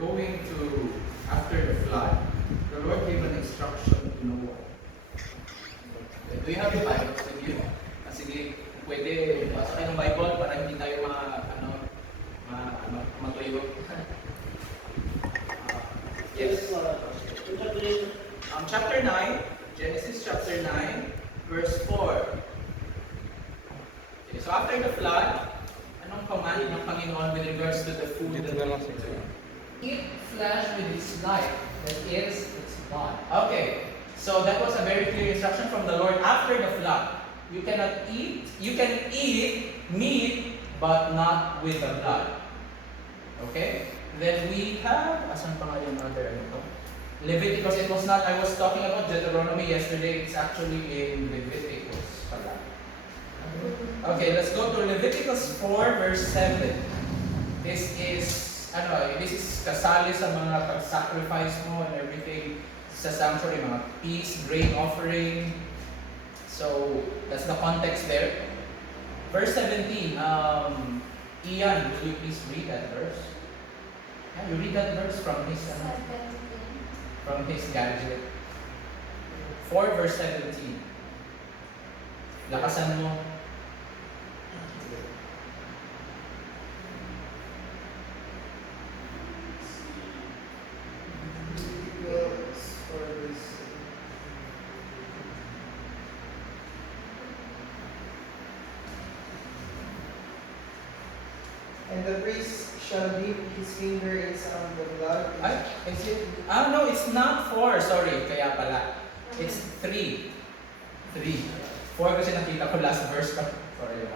going to, after the flood, the Lord gave an instruction to Noah. Do you have your Bible with you? Sige, pwede basa kayo ng Bible para hindi tayo matuyo. Yes. Chapter 9, Genesis chapter 9, verse 4. Okay, so after the flood, anong command ng Panginoon with regards to the food that we eat? Eat flesh with its life, that is its blood. Okay, so that was a very clear instruction from the Lord after the flood. You can eat meat, but not with the blood. Okay? Then we have, asan pa nga yung other Leviticus, it was not, I was talking about Deuteronomy yesterday, it's actually in Leviticus pala. Okay, let's go to Leviticus 4 verse 7. This is kasali sa mga pag-sacrifice mo and everything sa sanctuary, mga peace, grain offering. So, that's the context there. Verse 17, Ian, will you please read that verse? Yeah, you read that verse from his gadget. 4 verse 17. Lakasan mo. And the priest shall dip his finger in some of the blood. Ay, is it? No, it's not 4. Sorry, kaya pala. It's 3. 4 kasi nakita ko last verse. Sorry.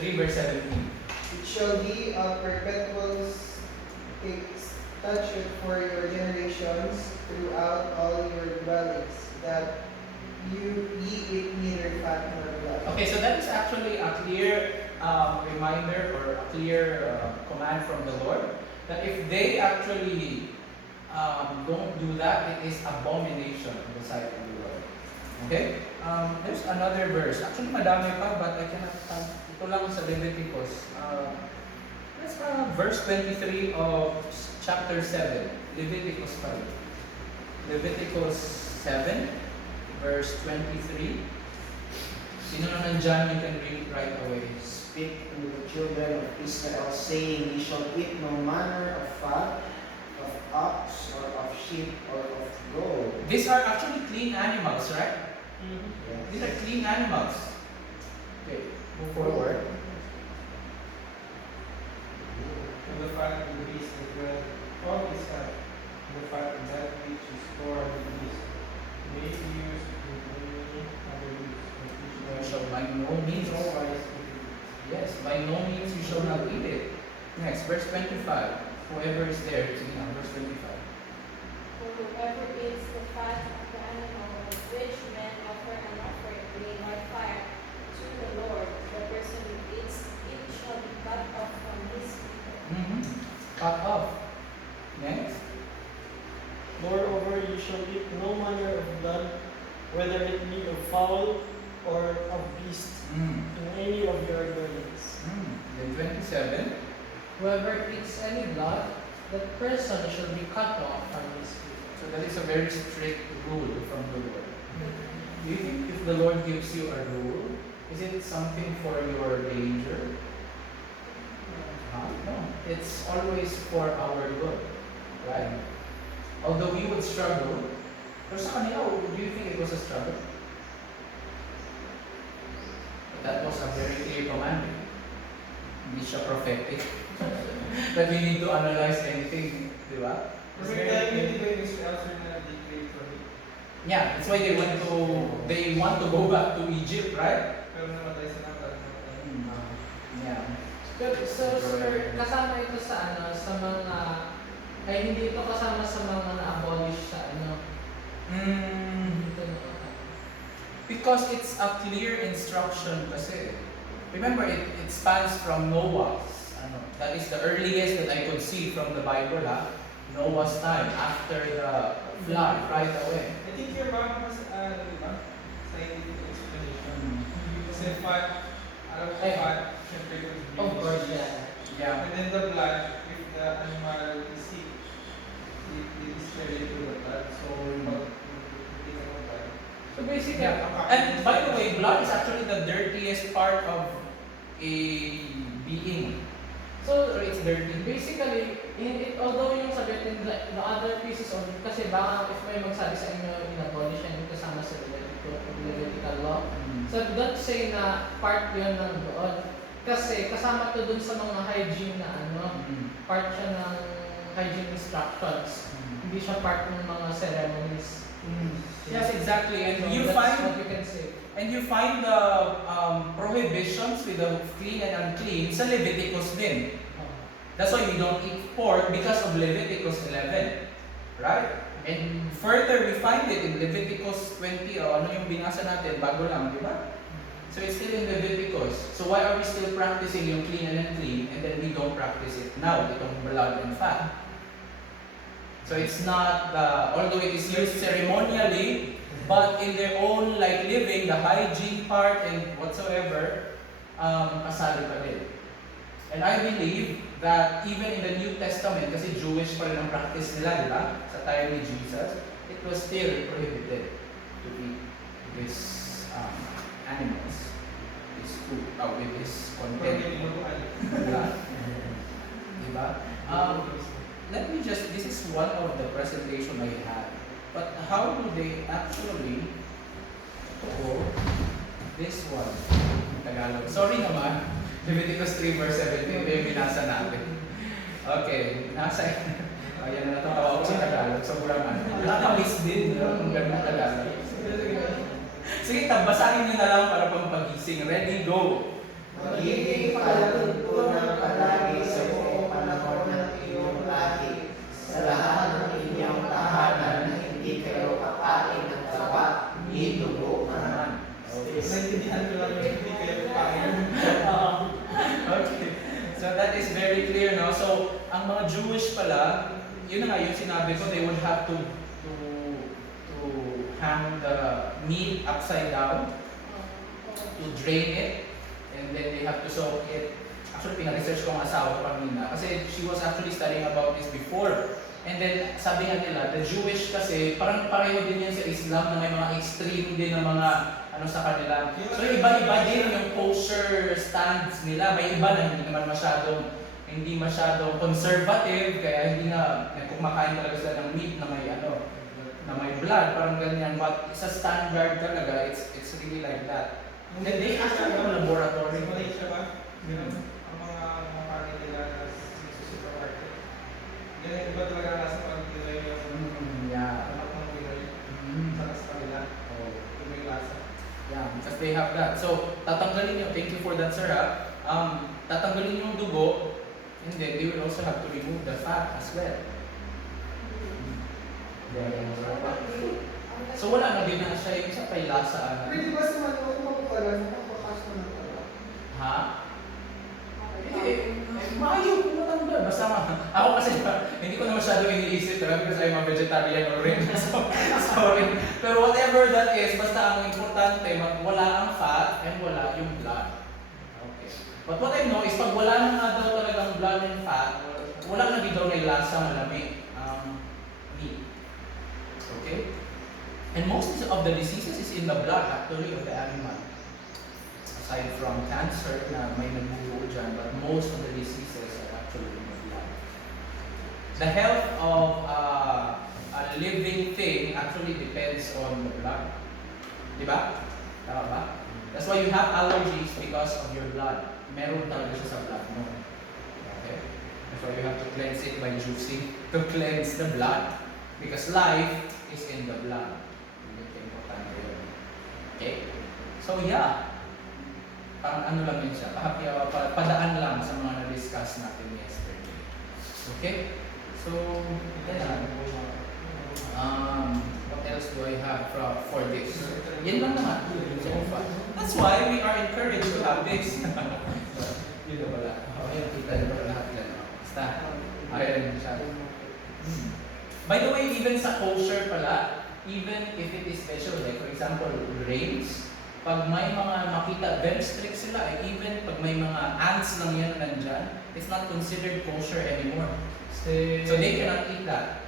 3 verse 17. It shall be a perpetual statute for your generations throughout all your dwellings, that you eat neither fat nor blood. Okay, so that is actually a clear reminder or a clear command from the Lord that if they actually don't do that, it is abomination in the sight of the Lord. Okay? There's another verse. Actually, madami pa, but I cannot ito lang sa Leviticus. That's verse 23 of chapter 7. Leviticus 5. Leviticus 7, verse 23. Sino na nandyan, you can read right away. Speak to the children of Israel, saying, Ye shall eat no manner of fat, of ox, or of sheep, or of goat. These are actually clean animals, right? Yes. These are clean animals. Okay, move forward. And the fat of the beast as well, all is fat, and the fat of that which is stored in the beast, may be used in any other use, but You shall by no means, no wise. yes, by no means you shall not eat it. Next, verse 25. Whoever is there, sige na, verse 25. For whoever eats the fat of the animal of which men offer an offering made by fire to the Lord, the person who eats it shall be cut off from his people. Cut off. Next. Moreover, you shall eat no manner of blood, whether it be of fowl or of beast, in any of your dwellings. Then 27. Whoever eats any blood, that person shall be cut off from his people. So that is a very strict rule from the Lord. Do you think if the Lord gives you a rule, is it something for your danger? No. It's always for our good. Right? Although we would struggle, pero sa kanila, do you think it was a struggle? That was a very clear commandment. Hindi siya prophetic. That we need to analyze anything, di ba? Every time you do it, Mr. Elser na decree for me. Yeah, that's why they want to go back to Egypt, right? Pero namatay sa namatay. Yeah. So, sir, kasama ito sa sa mga, ay hindi ito kasama sa mga na-abolish sa dito na. Because it's a clear instruction kasi. Remember, it spans from Noah's. That is the earliest that I could see from the Bible, Noah's time, after the flood, right away. I think your mom has, di ba? Scientific explanation. Kasi fat, alam ko fat, syempre it was Of course, used. yeah. Yeah. And then the blood, if the animal is sick, share it with the blood. So, pag hindi ka mag-blood, So basically, Yeah. And by the way, blood is actually the dirtiest part of a being. So it's dirty. basically, although yung sabihin the other pieces of kasi baka if may magsabi sa inyo in-abolish yan kasama sa Levitical law, so don't say na part yun ng doon. Kasi kasama to dun sa mga hygiene na part siya ng hygiene instructions. Hindi siya part ng mga ceremonies. Yes, exactly. And So you that's find what you can say. And you find the prohibitions with the clean and unclean sa Leviticus din. That's why we don't eat pork because of Leviticus 11. Right? And further, we find it in Leviticus 20. Ano yung binasa natin? Bago lang, di ba? So it's still in Leviticus. So why are we still practicing yung clean and unclean and then we don't practice it now, itong blood and fat? So it's not, although it is used ceremonially, but in their own like living, the hygiene part and whatsoever, kasali pa rin. And I believe that even in the New Testament, kasi Jewish pa rin ang practice nila, di ba? Sa time ni Jesus, it was still prohibited to eat these animals, this food, with this content. Blood. Diba? Let me just, this is one of the presentation I had. But how do they actually, this one, Tagalog. Sorry naman, Leviticus 3 verse 17, ito yung binasa natin. Okay, nasa, ayan na natawa ako sa Tagalog, sobrang nakakamiss din, no? Ang ganda Tagalog. Sige, basahin nyo na lang para pampagising. Ready, go! Magiging palatuntunan palagi sa buong panahon ng iyong lahi, sa lahat ng inyong tahanan na hindi kayo kakain ng taba, ni dugo man. naintindihan ko lang yung hindi kayo kain. Okay. So that is very clear, no? So, ang mga Jewish pala, yun na nga yung sinabi ko, they would have to hang the meat upside down, to drain it, and then they have to soak it. Actually, pina-research ko ang asawa ko kanina kasi she was actually studying about this before. And then, sabi nga nila, the Jewish kasi, parang pareho din yan sa Islam na may mga extreme din na mga ano sa kanila. So, iba-iba din yung kosher stands nila. May iba na hindi masyadong conservative, kaya hindi na kumakain talaga sila ng meat na may na may blood, parang ganyan. But sa standard talaga, it's really like that. And then they actually have a laboratory. Sa Malaysia ba? Ganun. Ang mga kanin nila na sa supermarket. Ganun, iba talaga nasa pag nila yung Yeah. anak ng Pinoy. Sa kanila. Iba yung lasa. Yeah, because they have that. So, tatanggalin nyo, thank you for that, sir, ha? Tatanggalin yung dugo, and then they will also have to remove the fat as well. So, wala na din na siya yung sa pailasaan. Pwede ba sa manok mapapala nakapakas na ng taba? Ha? Maayo kung matanggal. Basta ako kasi hindi ko na masyado iniisip because I'm a vegetarian already. So, sorry. Pero whatever that is, basta ang importante, wala ang fat and wala yung blood. Okay. But what I know is pag wala na nga daw talagang blood and fat, wala na din daw na lasa malamig meat. Okay? And most of the diseases is in the blood actually of the animal. Aside from cancer na may nagbubuo dyan, but most of the diseases are actually in the blood. The health of a living thing actually depends on the blood. Diba? Tama ba? That's why you have allergies because of your blood. Meron talaga siya sa blood mo. Okay? That's why you have to cleanse it by juicing to cleanse the blood. Because life is in the blood. Importante yun. Okay? So yeah. Parang ano lang yun siya, padaan lang sa mga na-discuss natin yesterday. Okay? So, yan. What else do I have for this? Yan lang naman. So far. That's why we are encouraged to have this. Yun na pala. Ayan, kita na pala lahat yan. Basta, ayan siya. By the way, even sa kosher pala, even if it is special, like for example, grains, pag may mga makita, very strict sila. Even pag may mga ants lang yan nandyan, it's not considered kosher anymore. So they cannot eat that.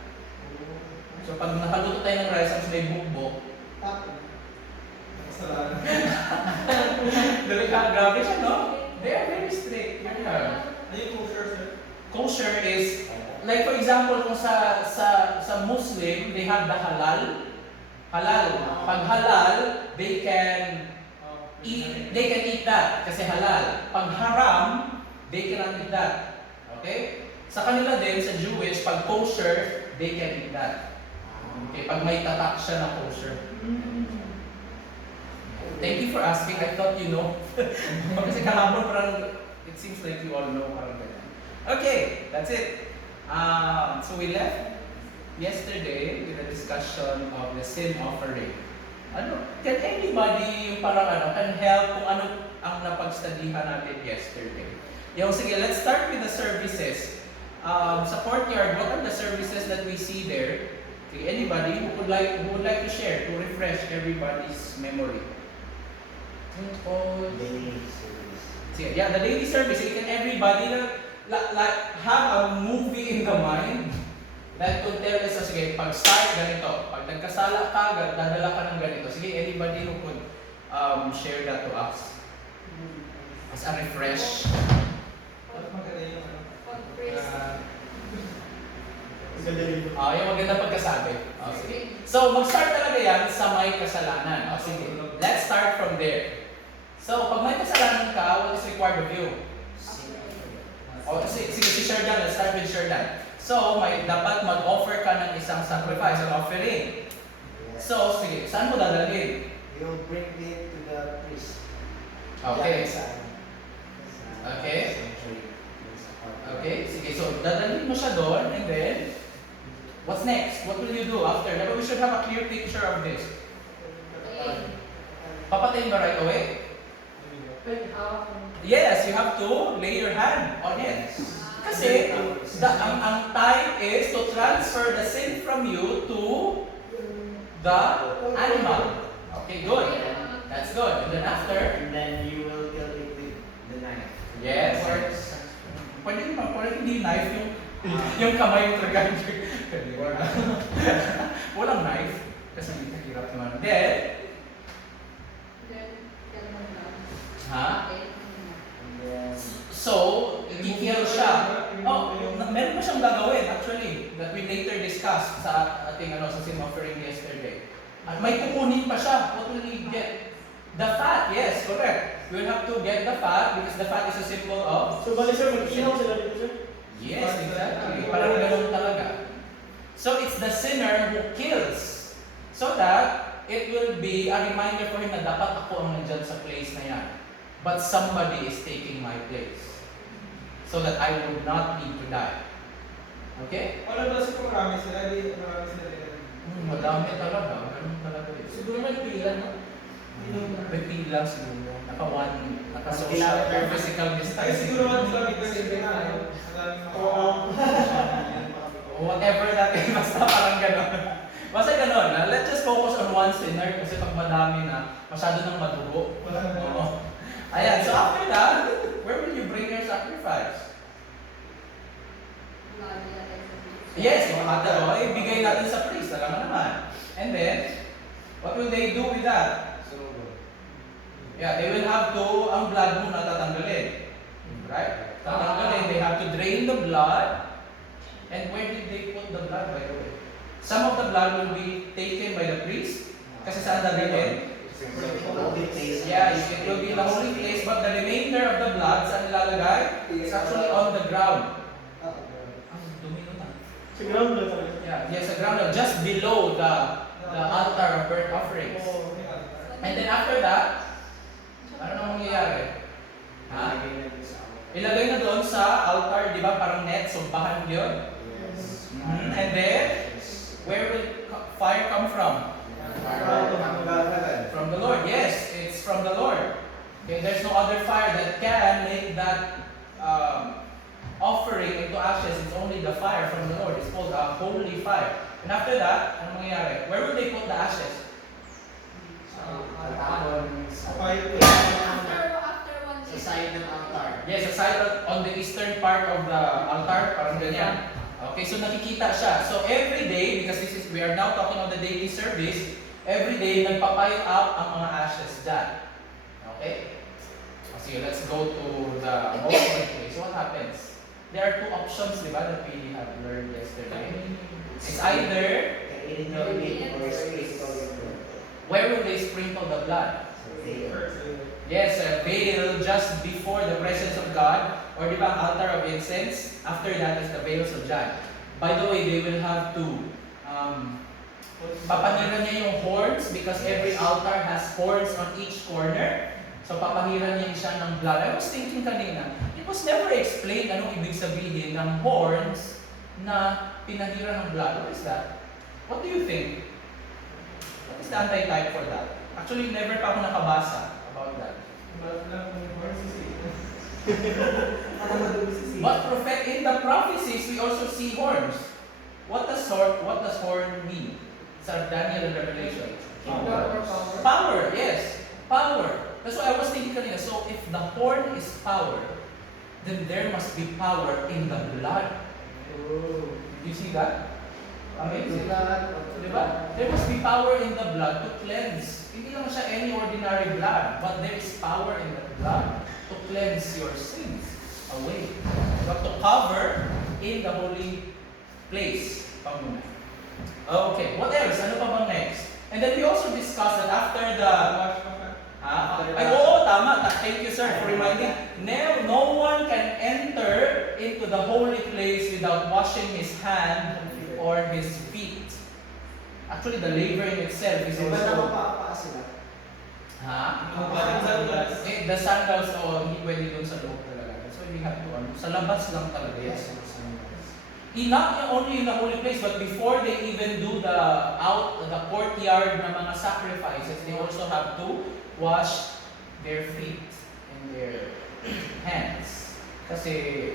So pag nakaluto tayo ng rice tapos may bukbok, Tapos, Kasalanan. grabe siya, no? They are very strict. Yun lang. Ano yung kosher, sir? Kosher is, like for example, kung sa Muslim, they have the halal. Halal. Pag halal, they can eat that kasi halal. Pag haram, they cannot eat that. Okay? Sa kanila din, sa Jewish, pag kosher, they can eat that. Okay, pag may tatak siya na kosher. Thank you for asking. I thought you know. Kasi kahapon parang it seems like you all know parang ganyan. Okay, that's it. So we left yesterday with a discussion of the sin offering. Can anybody yung parang can help kung ano ang napagstudihan natin yesterday? Sige, let's start with the services. Sa courtyard, what are the services that we see there? Okay, anybody who would like to share to refresh everybody's memory? Daily service. Sige, yeah, the daily service. Can everybody have a movie in the mind that could tell us, sige, pag start ganito, pag nagkasala ka, dadala ka ng ganito. Sige, anybody who could share that to us as a refresh. Mas maganda yung Pag-praise. Yung maganda pagkasabi. Sige. So, mag-start talaga yan sa may kasalanan. Sige, let's start from there. So, pag may kasalanan ka, what is required of you? Sige, si Sherdan, let's start with Sherdan. So, dapat mag-offer ka ng isang sacrifice, an offering. So, sige, saan mo dadalhin? You bring it to the priest. Okay. Diyan sa Okay. sanctuary. Okay, sige, so dadalhin mo siya doon, and then, what's next? What will you do after? Dapat we should have a clear picture of this. Papatayin ba right away? Yes, you have to lay your hand on it. Kasi, ang time is to transfer the sin from you to the animal. Okay, good. That's good. And then after, And then you will kill it with the knife. yes. Pwede hindi knife yung kamay mo talaga. Walang knife. Kasi hindi kahirap naman. Then, ha? And then So, i-kill siya. Meron pa siyang gagawin actually that we later discuss sa ating sa sin offering yesterday. At may kukunin pa siya. What will he get? The fat, yes, correct. We will have to get the fat because the fat is a symbol of... So, bali sir, mag-inaw sila dito sir? Yes, exactly. Parang ganun talaga. So, it's the sinner who kills so that it will be a reminder for him na dapat ako ang nandyan sa place na yan. But somebody is taking my place so that I would not need to die. Okay? Wala ba kasi kung marami sila, di marami sila din. Madami talaga. Ganun talaga eh. Siguro may pila, no? May pila siguro. Naka-social or physical Kasi distancing. siguro man sila may kasi na, madaming Or whatever that is, basta parang gano'n. Basta gano'n. Let's just focus on one sinner kasi pag madami na, masyado nang madugo. Oo. Ayan, so after that, where will you bring your sacrifice? Yes, ibigay natin sa priest, alam naman. And then, what will they do with that? Yeah, they will have to, ang blood muna tatanggalin. Right? Tatanggalin, they have to drain the blood. And where did they put the blood, by the way? Some of the blood will be taken by the priest. Kasi saan dadalhin? holy place. Yeah, it will be the holy place, but the remainder of the blood, saan nilalagay? It's actually on the ground. Ang dumi nun ah. Sa ground lang talaga. Yeah, yes, the ground, just below the altar of burnt offerings. And then after that, ano nang mangyayari? Ha? Ilagay na doon sa altar, di ba? Parang net, sumbahan yun. Yes. And then, where will fire come from? From the Lord. Yes, it's from the Lord. Okay, there's no other fire that can make that offering into ashes. It's only the fire from the Lord. It's called a holy fire. And after that, ano mangyayari? Where will they put the ashes? After one Sa side ng altar. Yes, aside on the eastern part of the altar, parang ganyan. Okay, so nakikita siya. So every day, because we are now talking on the daily service, every day nagpapile up ang mga ashes dyan. Okay? Sige, let's go to the most place. What happens? There are two options, di ba, that we have learned yesterday. It's either, Kainin yung meat or sprinkle yung blood. where will they sprinkle the blood? Yes, a veil just before the presence of God, or di ba, ang altar of incense. After that is the veils of John. By the way, they will have to papahiran niya yung horns because every altar has horns on each corner. So papahiran niya siya ng blood. I was thinking kanina, it was never explained anong ibig sabihin ng horns na pinahiran ng blood. What is that? What do you think? What is the anti-type for that? Actually, never pa ako nakabasa about that. But in the prophecies, we also see horns. What does horn mean? Sa Daniel and Revelation. Power. Power, yes. Power. That's why I was thinking kanina. So if the horn is power, then there must be power in the blood. You see that? Amazing. Diba? There must be power in the blood to cleanse. Hindi lang siya any ordinary blood, but there is power in the blood to cleanse your sins away. But to cover in the holy place. Pamuna. Okay, what else? Ano pa bang next? And then we also discussed that after the... Ay, oo, tama. Thank you, sir, for reminding. No one can enter into the holy place without washing his hand or his feet. Actually, the laver in itself is Di ba also... nakapaa sila? Ha? The sandals, hindi pwede doon sa loob talaga. So you have to, sa labas lang talaga. Yes. Not only in the holy place, but before they even do the courtyard na mga sacrifices, they also have to wash their feet and their hands. Kasi,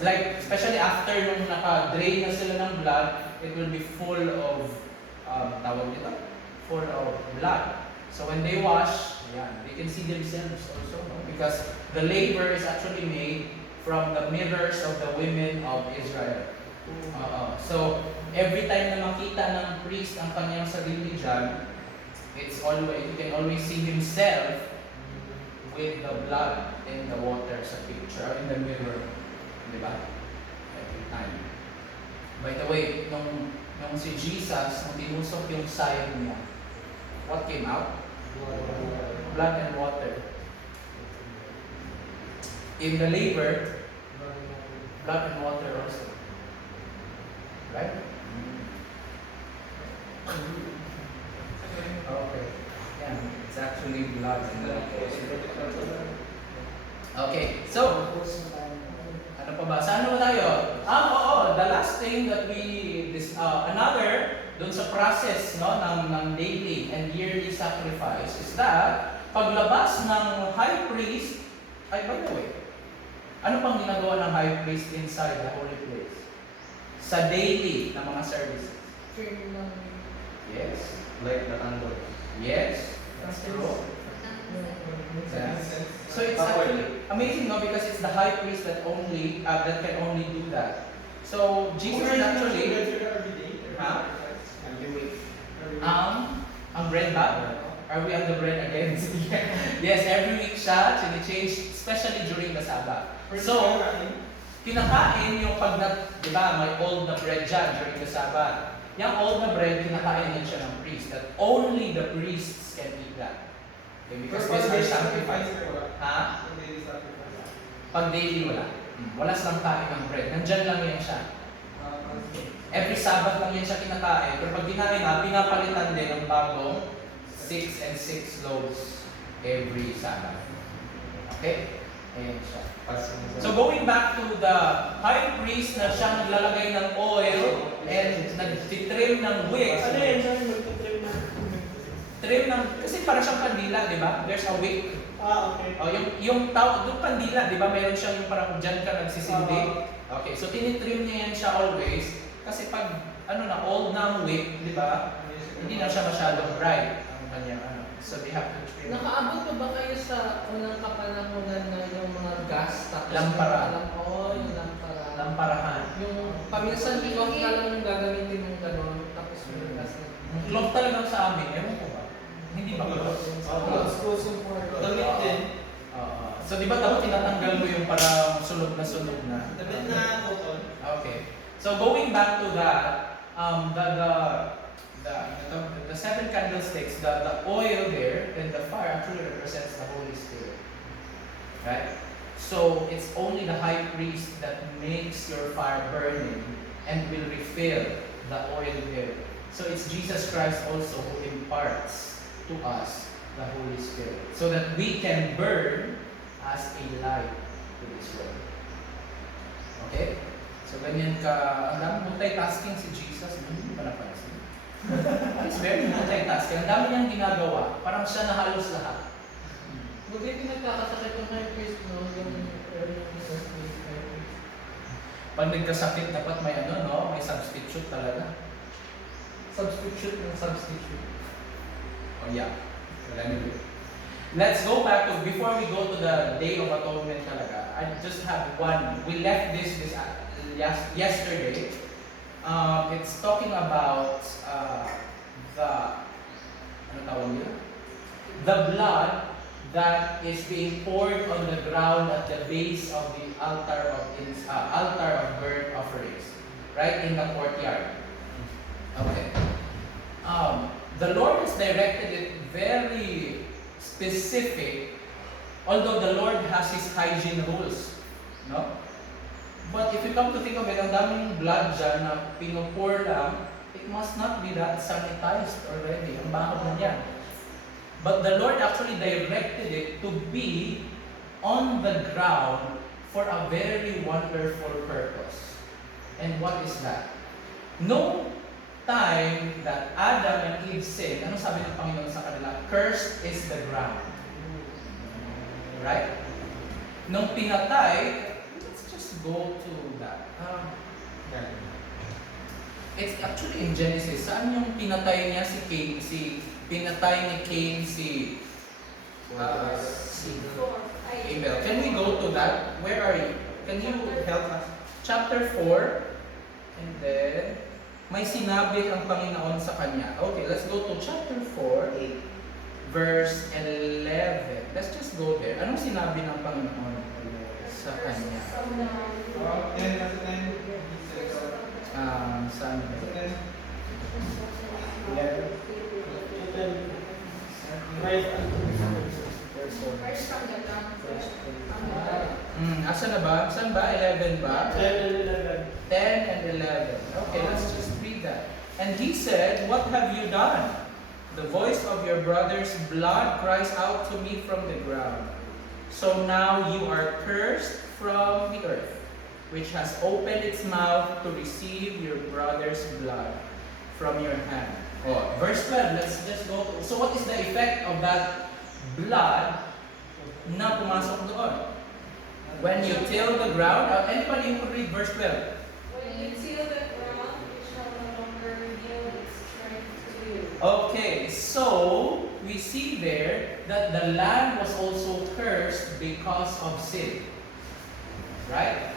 like, especially after nung naka-drain na sila ng blood, it will be full of, full of blood. So when they wash, they can see themselves also, no? Because the laver is actually made from the mirrors of the women of Israel. So every time na makita ng priest ang kanyang sarili dyan, you can always see himself with the blood in the water sa picture, in the mirror. Diba? Every time. By the way, nung si Jesus, nung tinusok yung side niya, what came out? Blood and water. In the labor, blood and water also. Right? Okay. Yeah, it's actually blood and water. Okay, so, ano pa ba? Saan na ba tayo? The last thing that dun sa process, no, ng daily and yearly sacrifice is that paglabas ng high priest, by the way, ano pang ginagawa ng high priest inside the holy place? Sa daily na mga services. Yes. Like the candle. Yes. That's true. Yeah. So it's actually amazing, no? Because it's the high priest that can only do that. So Jesus actually, ang bread ba? Are we on the bread again? Yes, every week siya, change, especially during the Sabbath. So, kinakain yung di ba, may old na bread dyan during the Sabbath. Yung old na bread, kinakain din siya ng priest. That only the priests can eat that. Okay, because these are sacrifices. Ha? Pag daily wala. Wala silang kain ng bread. Nandyan lang yan siya. Every Sabbath lang yan siya kinakain. Pero pag kinain na, pinapalitan din ng bagong 6 and 6 loaves every Sabbath. Okay? Ayan siya. So going back to the high priest na siyang naglalagay ng oil and nagtitrim ng wick. Ano yan? Saan magtitrim na? Trim ng, kasi para siyang kandila, di ba? There's a wick. Okay. Yung kandila, di ba? Meron siyang yung parang dyan ka nagsisindi. Okay, so tinitrim niya yan siya always. Kasi pag, old na ang wick, di ba? Hindi na siya masyadong bright ang kanyang So they have to trim. Nakaabot pa ba kayo sa unang kapanahonan na yung mga gas? Tapos Lampara. yung lampara. Lamparahan. Yung paminsan cloth na lang yung gagamitin mong gano'n, tapos yung gas na. Ang cloth talagang sa amin, ewan ko ba? Hindi ba cloth? Damit din. So di ba dapat tinatanggal mo yung parang sunog na? Damit na cotton. Okay. So going back to that, the seven candlesticks, the oil there and the fire actually represents the Holy Spirit, right? So it's only the high priest that makes your fire burning and will refill the oil there. So it's Jesus Christ also who imparts to us the Holy Spirit, so that we can burn as a light to this world. Okay? So ganyan ka, ang dami multitasking si Jesus, hindi pa napansin. He's very multitasking. Ang dami niyang ginagawa, parang siya na halos lahat. Buti pinagkakasakit yung high priest, no? Yung Jesus Christ high priest. Pag nagkasakit, dapat may may substitute talaga. Substitute ng substitute. Oh yeah. Well, anyway. Let's go back to, before we go to the Day of Atonement talaga, I just have one. We left this yesterday. It's talking about the blood that is being poured on the ground at the base of the altar of burnt offerings, right in the courtyard. Okay. The Lord has directed it very specific, although the Lord has His hygiene rules, no? But if you come to think of it, ang daming blood dyan na pinupur lang, it must not be that sanitized already. Ang baho na yan. But the Lord actually directed it to be on the ground for a very wonderful purpose. And what is that? No time that Adam and Eve sinned, ano sabi ng Panginoon sa kanila? Cursed is the ground. Right? Nung pinatay, let's just go to that. It's actually in Genesis. Saan yung pinatay niya si Cain? Pinatay ni Cain si Abel. Can we go to that? Where are you? Can you help us? Chapter 4. And then, may sinabi ang Panginoon sa kanya. Okay, let's go to chapter 4, verse 11. Let's just go there. Anong sinabi ng Panginoon sa kanya? Saan ba? First from the ground. Asa na ba? Saan ba? 11 ba? 10 10 and 11. Okay, let's just read that. And he said, "What have you done? The voice of your brother's blood cries out to me from the ground. So now you are cursed from the earth, which has opened its mouth to receive your brother's blood from your hand." Oh, verse 12, let's just go. So what is the effect of that blood na pumasok doon? When you till the ground, anybody who could read verse 12? When you till the ground, it shall no longer yield its strength to you. Okay, so we see there that the land was also cursed because of sin. Right?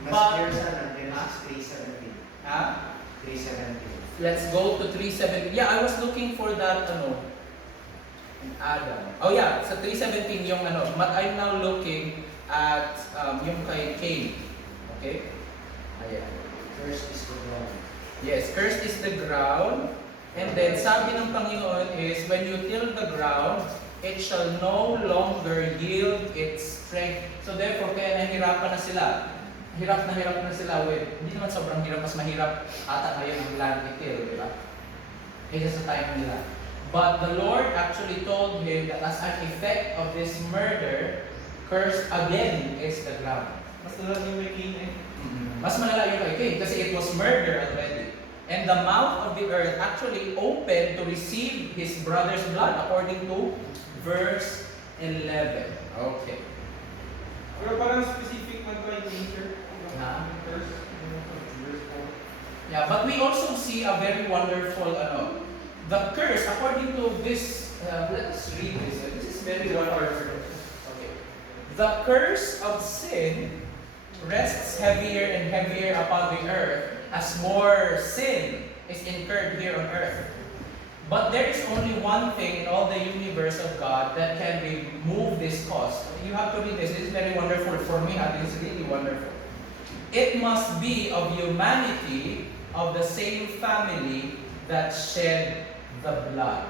Mas But- clear sa Acts 3:17. Ah, 3:17. let's go to 3:17. Yeah, I was looking for that in Adam. Oh yeah, sa 3:17 yung but I'm now looking at yung kay Cain. Okay? Ayan. First is the ground. Yes, cursed is the ground. And then sabi ng Panginoon is, when you till the ground, it shall no longer yield its strength. So therefore, kaya nahihirapan na sila. Hirap na sila with, hindi naman sobrang hirap, mas mahirap ata ngayon ang land itil, di ba? Kaysa sa time nila. But the Lord actually told him that as an effect of this murder, cursed again is the ground. Mas talaga yung may Cain eh. Mas malala yung kay Cain kasi it was murder already. And the mouth of the earth actually opened to receive his brother's blood according to verse 11. Okay. Pero parang specific man kay Cain, sir. Ha? Verse 4. Yeah, but we also see a very wonderful the curse according to this. Let us read this. This is very wonderful. Okay. The curse of sin rests heavier and heavier upon the earth as more sin is incurred here on earth. But there is only one thing in all the universe of God that can remove this cost. You have to read this. This is very wonderful for me. This is really wonderful. It must be of humanity of the same family that shed the blood.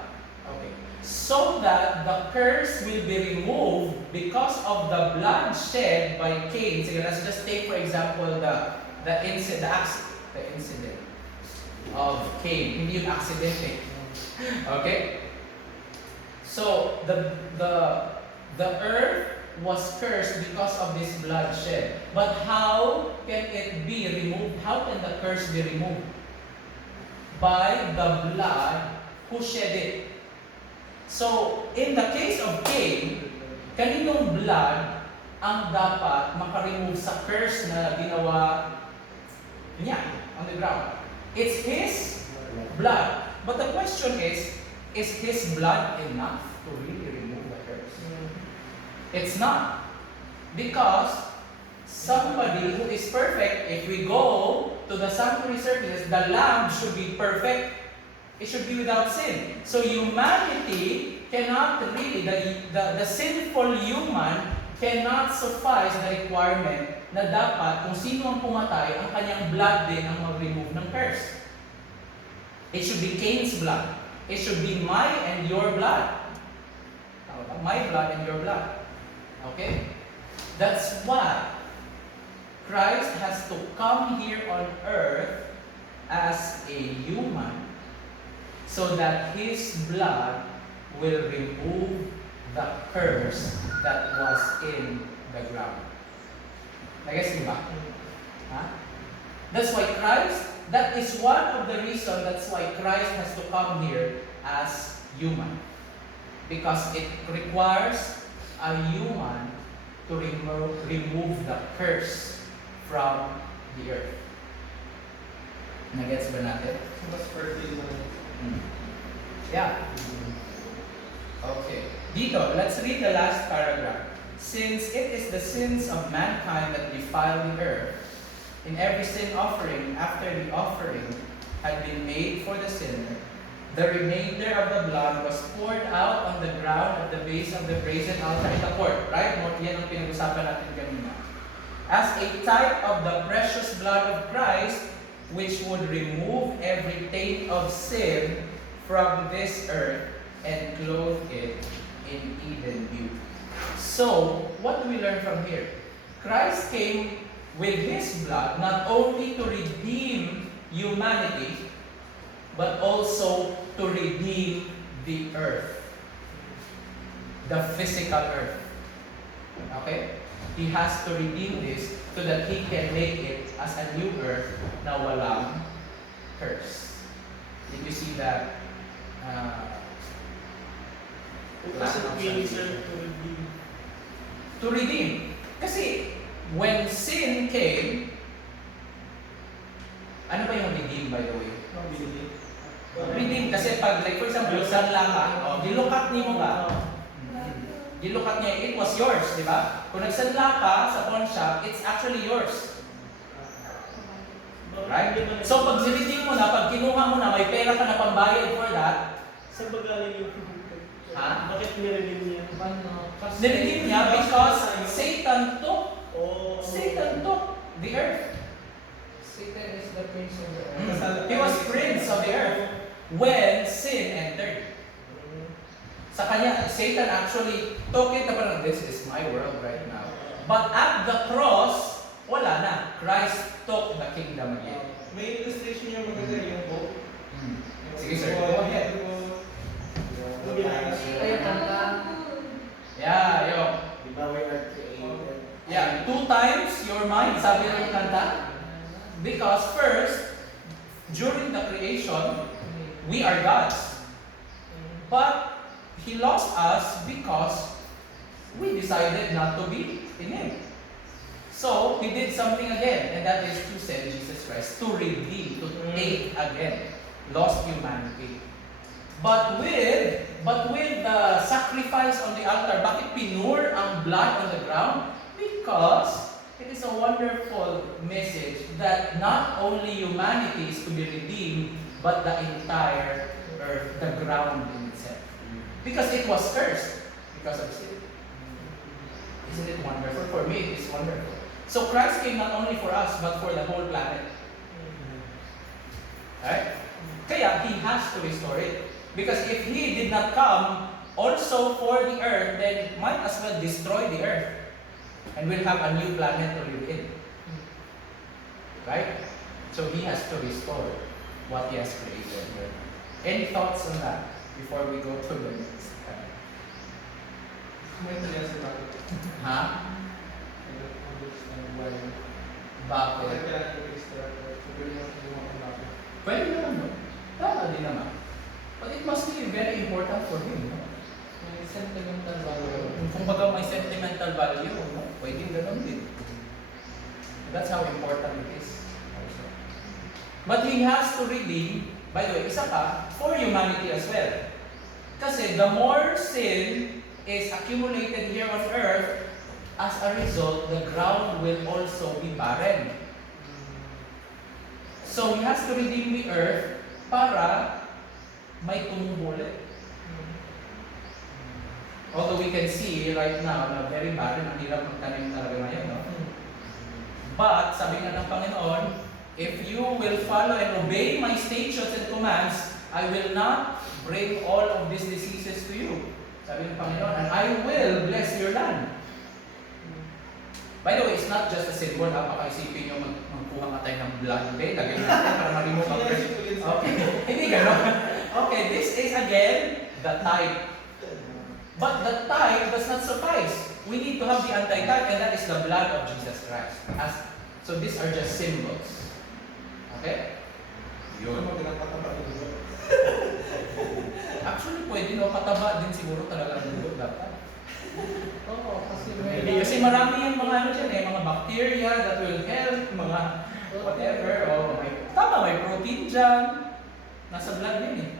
Okay. So that the curse will be removed because of the blood shed by Cain. So let's just take for example the incident of Cain. Hindi yung accident eh. Okay? So the earth was cursed because of this bloodshed. But how can it be removed? How can the curse be removed? By the blood who shed it. So, in the case of Cain, kaninong blood ang dapat makaremove sa curse na ginawa niya on the ground? It's his blood. But the question is his blood enough to really remove the curse? It's not. Because somebody who is perfect, if we go to the sanctuary services, the lamb should be perfect. It should be without sin. So humanity cannot really, the sinful human cannot suffice the requirement na dapat kung sino ang pumatay, ang kanyang blood din ang mag-remove ng curse. It should be Cain's blood. It should be my and your blood. My blood and your blood. Okay? That's why Christ has to come here on earth as a human so that His blood will remove the curse that was in the ground. Nag-gets niyo ba? Huh? That's why that is one of the reasons that's why Christ has to come here as human. Because it requires a human to remove the curse from the earth. Nag-gets ba natin? So, mas fertile naman. Yeah. Okay. Dito, let's read the last paragraph. Since it is the sins of mankind that defile the earth, in every sin offering, after the offering had been made for the sinner, the remainder of the blood was poured out on the ground at the base of the brazen altar in the court. Right? Yan ang pinag-usapan natin kanina. As a type of the precious blood of Christ, which would remove every taint of sin from this earth and clothe it in Eden beauty. So, what do we learn from here? Christ came with His blood not only to redeem humanity, but also to redeem the earth, the physical earth. Okay? He has to redeem this so that He can make it as a new earth na walang curse. Did you see that? What does it mean, sir, to redeem? To redeem. Kasi, when sin came, ano ba yung redeem by the way? Redeem kasi pag, like for example, sanla ka, dilukat niyo mo ba? Dilukat niya, it was yours, di ba? Kung nagsanla ka sa pawn shop, it's actually yours. Right? So pag redeem mo na, pag kinuha mo na, may pera ka na pambayad for that. Saan ba galing yung Ha? Bakit niredeem niya? Niredeem niya because Satan took the earth. Satan is the prince of the earth. He was prince of the earth when sin entered. Sa kanya, Satan actually took it na parang, this is my world right now. But at the cross, wala na. Christ took the kingdom again. May illustration yung maganda yung book. Sige sir, go ahead. Kayo kanta. Yeah, yo. Di ba we are created? Yeah, 2 times your mind, sabi ng kanta. Because first, during the creation, we are gods. But He lost us because we decided not to be in Him. So, He did something again, and that is to send Jesus Christ, to redeem, to take again lost humanity. But with the sacrifice on the altar, bakit pinur ang blood on the ground? Because it is a wonderful message that not only humanity is to be redeemed, but the entire earth, the ground in itself. Because it was cursed because of sin. Isn't it wonderful? For me, it is wonderful. So Christ came not only for us, but for the whole planet. Right? Kaya He has to restore it. Because if He did not come also for the earth, then might as well destroy the earth. And we'll have a new planet to live in. Right? So He has to restore what He has created. Any thoughts on that before we go to the next? Mentally as a Ha? I don't understand why. Bakit? Kaya nag-restart, so pwede natin gumawa ng bakit. Pwede naman, no? Tama din naman. But it must be very important for Him, no? May sentimental value. Kung baga may sentimental value, no? Pwedeng ganun din. That's how important it is. Also. But He has to redeem, by the way, isa pa, for humanity as well. Kasi the more sin is accumulated here on earth, as a result, the ground will also be barren. So He has to redeem the earth para may tumubo ulit. Although we can see right now na very barren, ang hirap magtanim talaga ngayon, no? But, sabi nga ng Panginoon, if you will follow and obey my statutes and commands, I will not bring all of these diseases to you. Sabi ng Panginoon, and I will bless your land. By the way, it's not just a symbol, napaka-isipin nyo magkuha ka tayo ng blood bay, lagay natin para ma-remove ang pressure. Okay, hindi gano'n. Okay, this is again the type. But the type does not suffice. We need to have the anti-type, and that is the blood of Jesus Christ. So these are just symbols. Okay? Yun. Pinagpataba yung dugo. Actually, pwede no, pataba din siguro talaga ng dugo dapat. Oo, kasi Kasi marami yung mga ano dyan mga bacteria that will help, mga whatever. May protein dyan. Nasa blood din eh.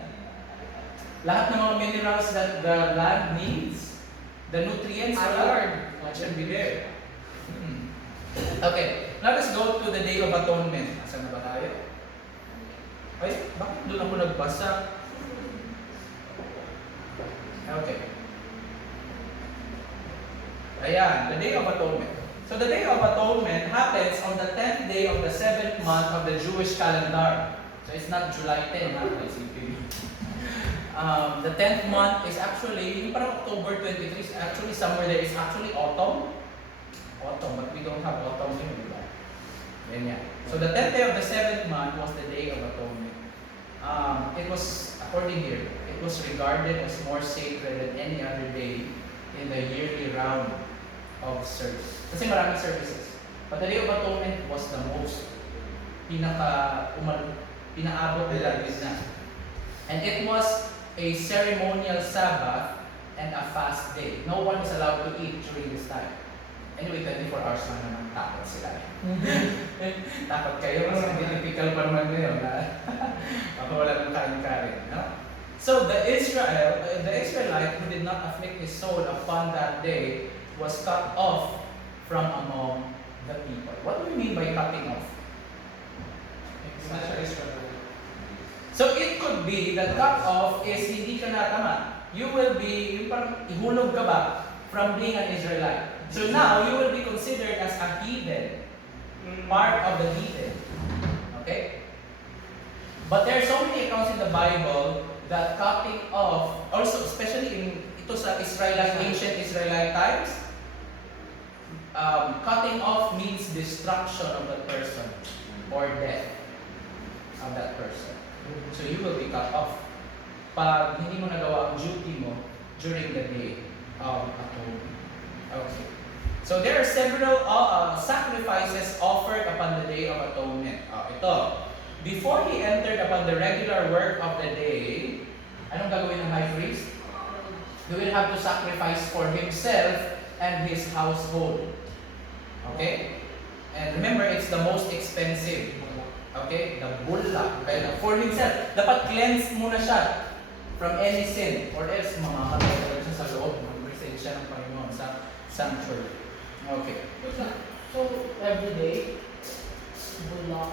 Lahat ng mga minerals that the land needs, the nutrients are Lord, should be there. Okay, now let's go to the Day of Atonement. Asan na ba tayo? Ay, bakit doon ako nagbasa? Okay. Ayan, the Day of Atonement. So the Day of Atonement happens on the 10th day of the 7th month of the Jewish calendar. So it's not July 10, the 10th month is actually, yung parang October 23, actually somewhere there is actually autumn. Autumn, but we don't have autumn here, di ba? Ganyan. So the 10th day of the 7th month was the Day of Atonement. It was, according here, it was regarded as more sacred than any other day in the yearly round of service. Kasi maraming services. But the Day of Atonement was the most pinaabot nila na. And it was a ceremonial Sabbath and a fast day. No one is allowed to eat during this time. Anyway, 24 hours lang naman takot sila. Takot kayo kasi hindi typical pa naman ngayon na baka wala nang kain-kain. No? So the Israelite who did not afflict his soul upon that day was cut off from among the people. What do you mean by cutting off? It's not siya Israel. So it could be that cut off is hindi ka natama. You will be, yung parang ihulog ka ba from being an Israelite. So now you will be considered as a heathen, part of the heathen. Okay? But there are so many accounts in the Bible that cutting off, also especially in ito sa Israelite, ancient Israelite times, cutting off means destruction of that person or death of that person. So you will be cut off pag hindi mo nagawa ang duty mo during the Day of Atonement. Okay. So there are several sacrifices offered upon the Day of Atonement. Ito. Before he entered upon the regular work of the day, anong gagawin ng high priest? He will have to sacrifice for himself and his household. Okay? And remember, it's the most expensive. Okay? The bulla. Kaya for himself. Dapat cleanse muna siya from any sin. Or else, mamamatay siya sa loob. Mag-present siya ng Panginoon sa sanctuary. Okay. So, every day, bulak.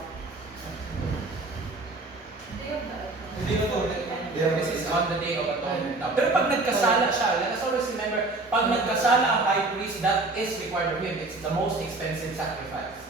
Day of the Hindi ko to. This is on the day of atonement. Pero pag nagkasala siya, let us always remember, pag nagkasala ang high priest, that is required of him. It's the most expensive sacrifice.